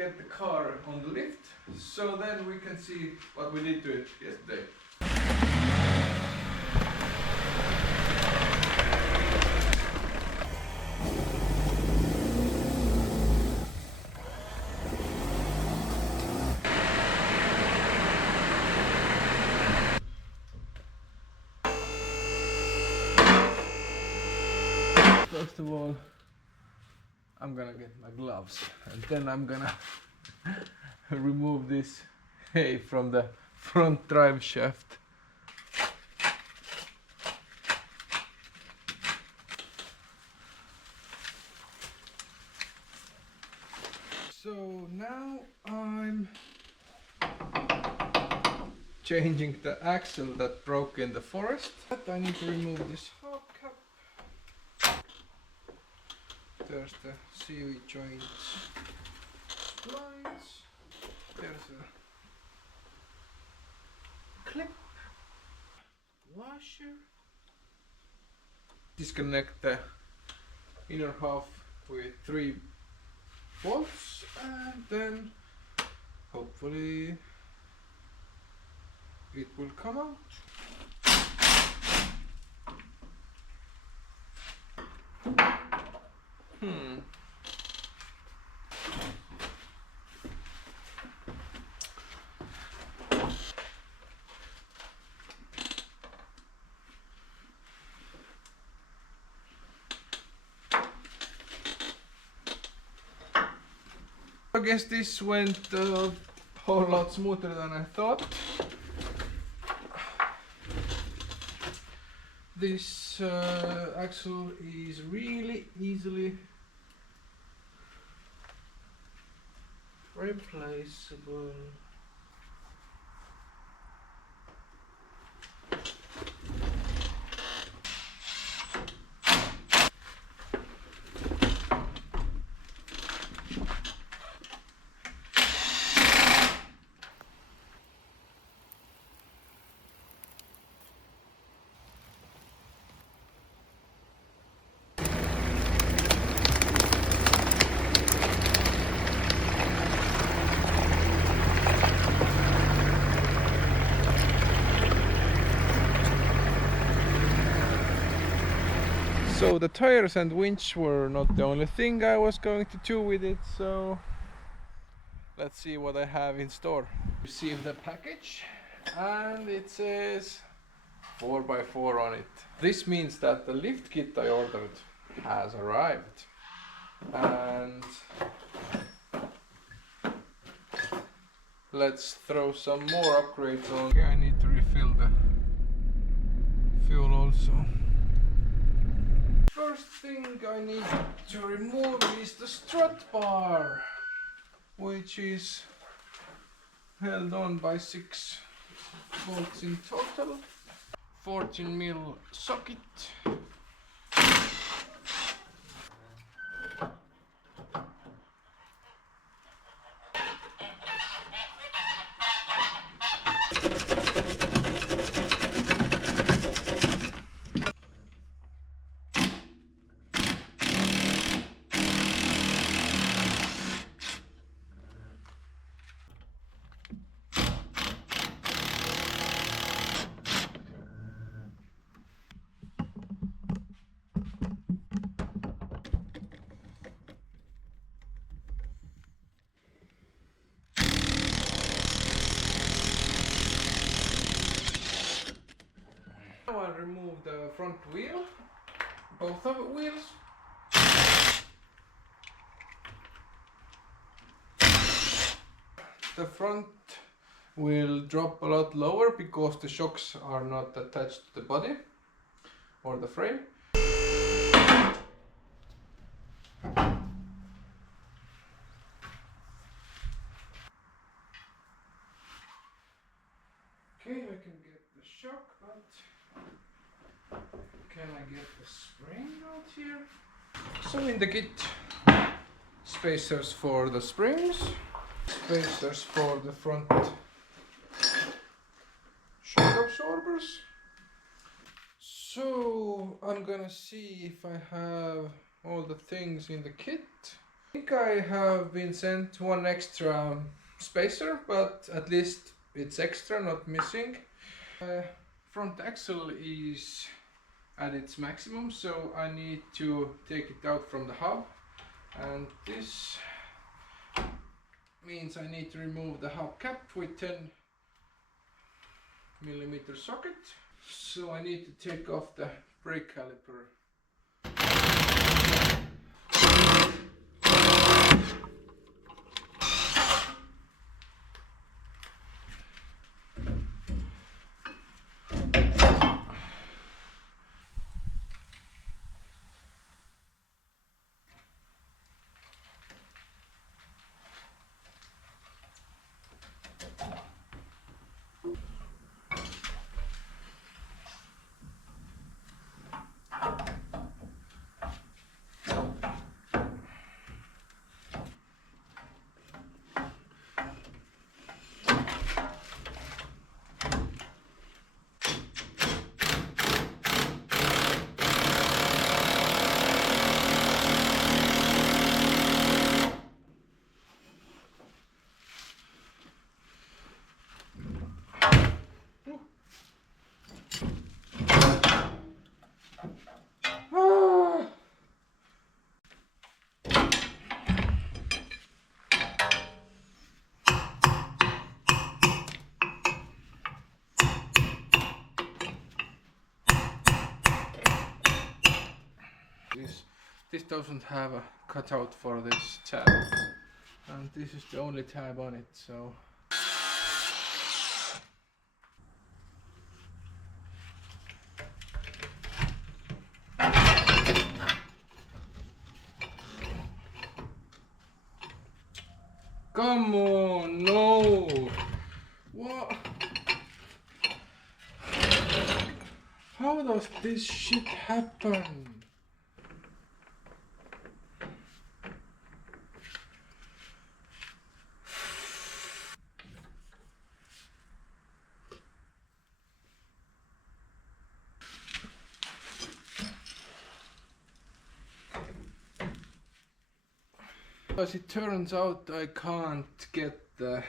get the car on the lift, so then we can see what we did to it yesterday. First of all, I'm gonna get my gloves, and then I'm gonna remove this hay from the front drive shaft. So now I'm changing the axle that broke in the forest. But I need to remove this hubcap. There's the CV joint splines. There's a clip, washer. Disconnect the inner half with 3 bolts, and then hopefully it will come out. I guess this went a whole lot smoother than I thought. This axle is really easily replaceable. So the tires and winch were not the only thing I was going to do with it, so let's see what I have in store. Received the package and it says 4x4 on it. This means that the lift kit I ordered has arrived, and let's throw some more upgrades on. Okay, I need to refill the fuel also. First thing I need to remove is the strut bar, which is held on by 6 bolts in total. 14mm socket. Now I'll remove the front wheel, both of the wheels. The front will drop a lot lower because the shocks are not attached to the body or the frame. Okay, I can get the shock, but can I get the spring out here? So in the kit, spacers for the springs, spacers for the front shock absorbers. So I'm gonna see if I have all the things in the kit I think I have been sent one extra spacer, but at least it's extra, not missing. Front axle is at its maximum, so I need to take it out from the hub, and this means I need to remove the hub cap with 10mm socket. So I need to take off the brake caliper. This doesn't have a cutout for this tab, and this is the only tab on it, so come on, no! What? How does this shit happen? As it turns out, I can't get the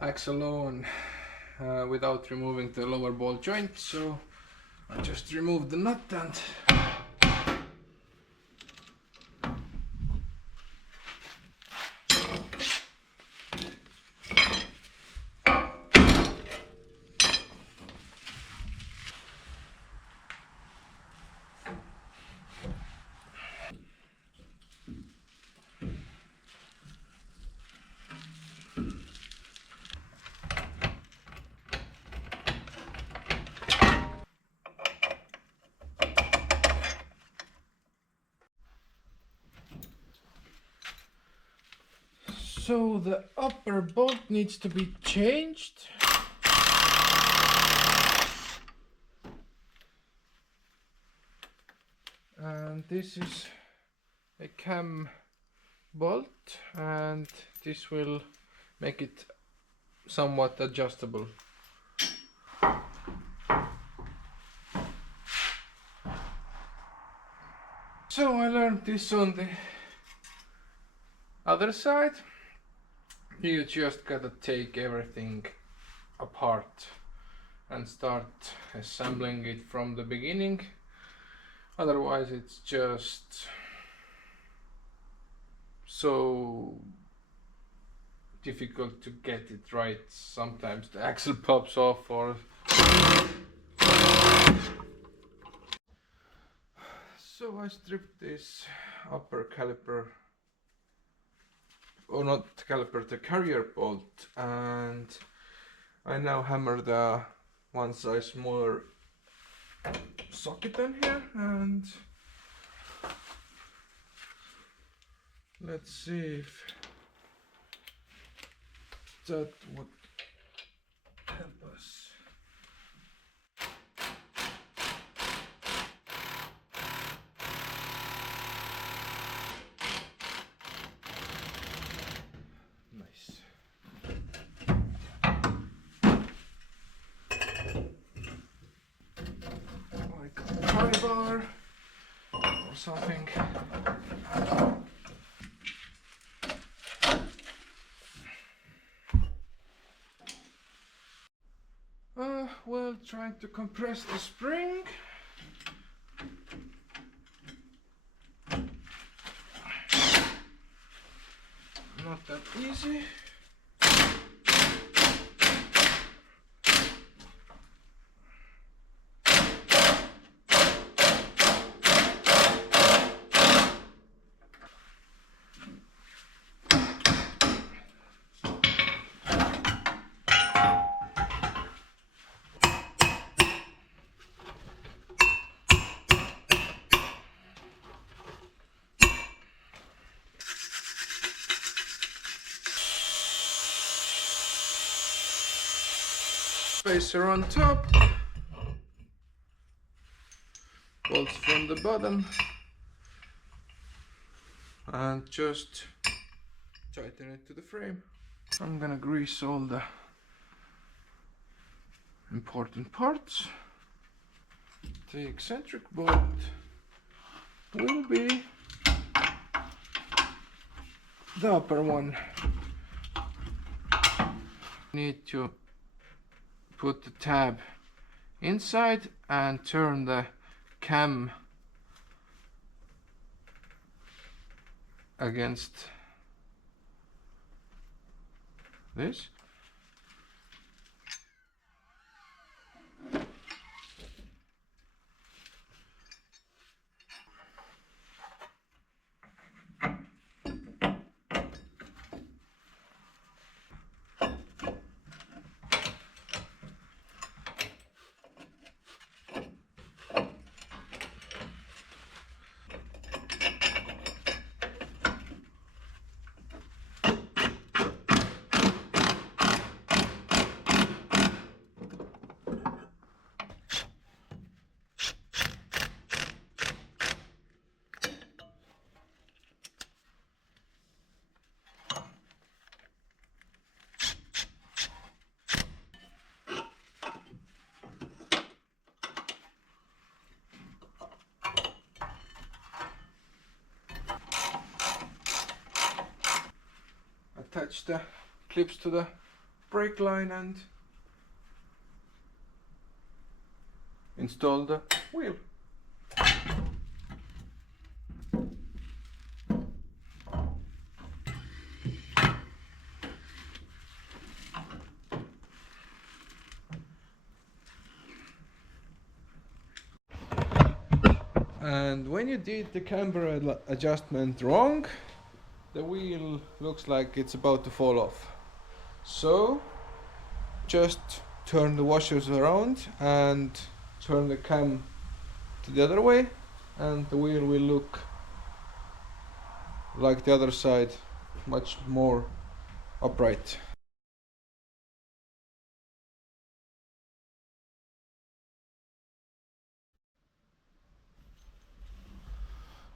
axle on without removing the lower ball joint, so I just removed the nut and so the upper bolt needs to be changed. And this is a cam bolt, and this will make it somewhat adjustable. So I learned this on the other side. You just gotta take everything apart and start assembling it from the beginning. Otherwise it's just so difficult to get it right. Sometimes the axle pops off or so I stripped this upper caliper, or not caliper, the carrier bolt, and I now hammer the one size smaller socket in here, and let's see if that would help us. Nice. Like a tie bar or something. trying to compress the spring. Not that easy. Spacer on top, bolts from the bottom, and just tighten it to the frame. I'm gonna grease all the important parts. The eccentric bolt will be the upper one. Need to put the tab inside and turn the cam against this. Attach the clips to the brake line and install the wheel. And when you did the camber adjustment wrong, the wheel looks like it's about to fall off. So just turn the washers around and turn the cam to the other way, and the wheel will look like the other side, much more upright.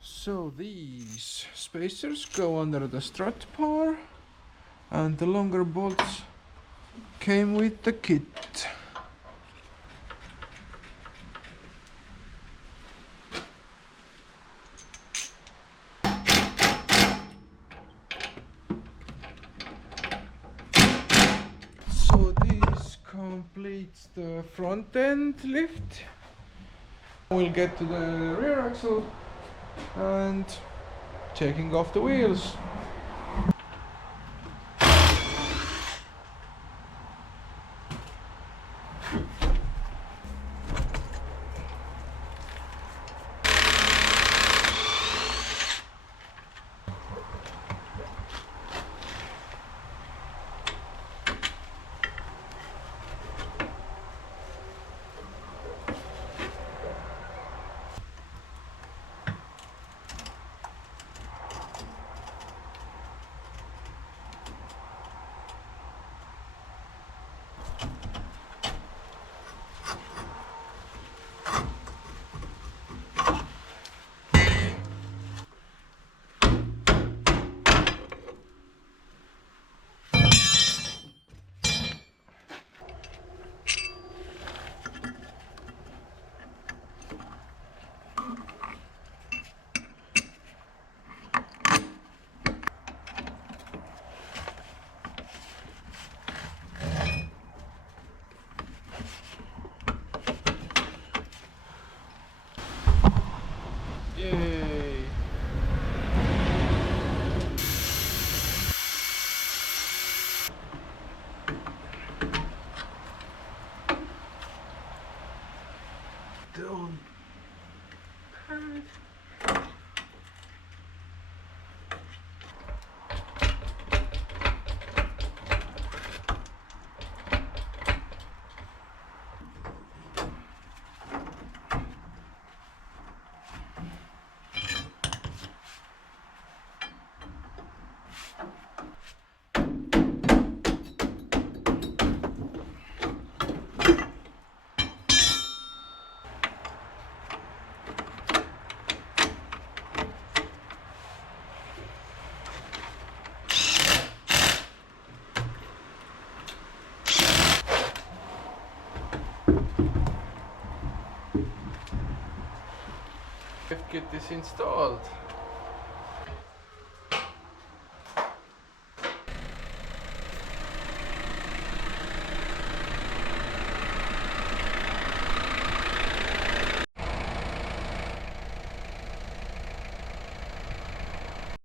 So these spacers go under the strut bar, and the longer bolts came with the kit. So this completes the front end lift. We'll get to the rear axle and taking off the wheels. Lift kit is installed.